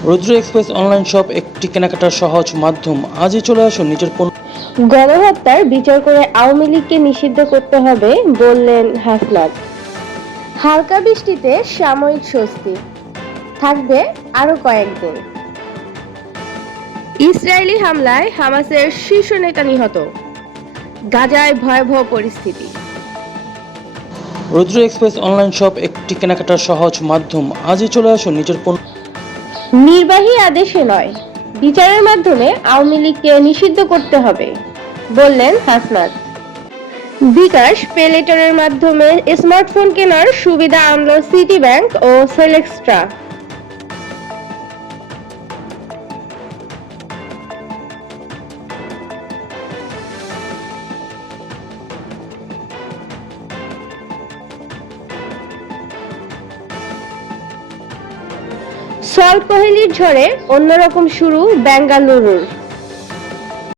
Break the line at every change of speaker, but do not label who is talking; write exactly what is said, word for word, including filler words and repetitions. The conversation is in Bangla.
রুদ্র এক্সপ্রেস অনলাইন শপ একটি কেনাকাটার সহজ মাধ্যম। আজই চলে আসুন নিজের পণ্য।
গণহত্যার বিচার করে আওয়ামী লীগকে নিষিদ্ধ করতে হবে বললেন হাসনাত। হালকা বৃষ্টিতে সাময়িক স্বস্তি থাকবে আরো কয়েকদিন। ইসরায়েলি হামলায় হামাসের শীর্ষ নেতা নিহত, গাজায় ভয়াবহ পরিস্থিতি।
রুদ্র এক্সপ্রেস অনলাইন শপ একটি কেনাকাটার সহজ মাধ্যম। আজই চলে আসুন নিজের পণ্য।
নির্বাহী আদেশে নয়, বিচারের মাধ্যমে আওয়ামী লীগকে নিষিদ্ধ করতে হবে বললেন হাসনাত। বিকাশ পে লেটারের মাধ্যমে স্মার্টফোন কেনার সুবিধা আনলো সিটি ব্যাংক ও সেলেক্সট্রা। সল্ট কোহেলির ঝড়ে অন্যরকম শুরু বেঙ্গালুরুর।